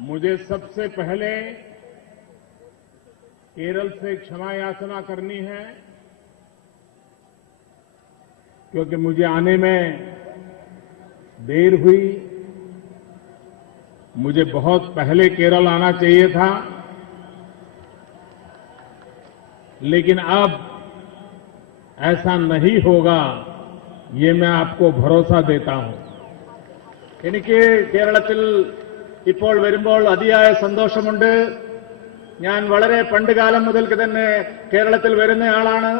मुझे सबसे पहले केरल से क्षमा याचना करनी है, क्योंकि मुझे आने में देर हुई। मुझे बहुत पहले केरल आना चाहिए था, लेकिन अब ऐसा नहीं होगा, ये मैं आपको भरोसा देता हूं। എനിക്ക് കേരളത്തിൽ ഇപ്പോൾ വരുമ്പോൾ അതിയായ സന്തോഷമുണ്ട്. ഞാൻ വളരെ പണ്ടുകാലം മുതൽക്ക് തന്നെ കേരളത്തിൽ വരുന്നയാളാണ്.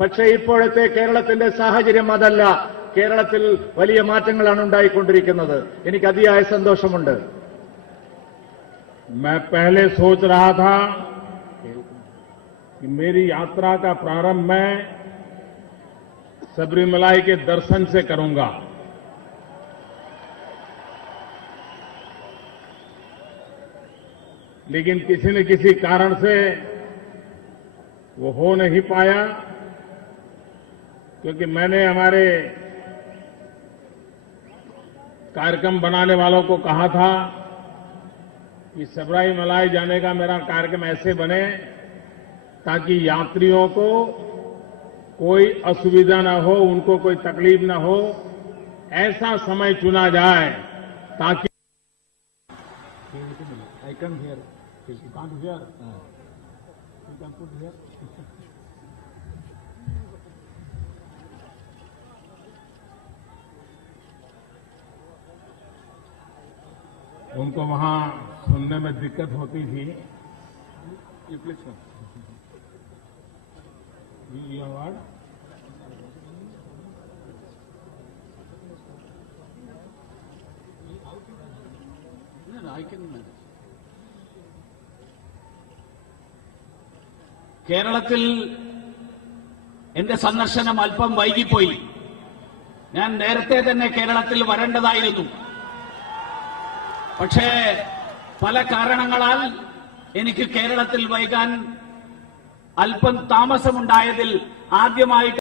പക്ഷേ ഇപ്പോഴത്തെ കേരളത്തിന്റെ സാഹചര്യം അതല്ല. കേരളത്തിൽ വലിയ മാറ്റങ്ങളാണ് ഉണ്ടായിക്കൊണ്ടിരിക്കുന്നത്. എനിക്ക് അതിയായ സന്തോഷമുണ്ട്. मैं पहले सोच रहा था कि मेरी यात्रा का प्रारंभ मैं सबरीमलाई के दर्शन से करूंगा, लेकिन किसी न किसी कारण से वो हो नहीं पाया, क्योंकि मैंने हमारे कार्यक्रम बनाने वालों को कहा था कि सबरीमलाई जाने का मेरा कार्यक्रम ऐसे बने ताकि यात्रियों को कोई असुविधा न हो, उनको कोई तकलीफ न हो। ऐसा समय चुना जाए ताकि I come here. You can't hear. You can put here. उनको वहां सुनने में दिक्कत होती थी। You please come. You what? No, I can. കേരളത്തിൽ എന്റെ സന്ദർശനം അല്പം വൈകിപ്പോയി. ഞാൻ നേരത്തെ തന്നെ കേരളത്തിൽ വരേണ്ടതായിരുന്നു. പക്ഷേ പല കാരണങ്ങളാൽ എനിക്ക് കേരളത്തിൽ വൈകാൻ അല്പം താമസമുണ്ടായതിൽ ആദ്യമായിട്ട്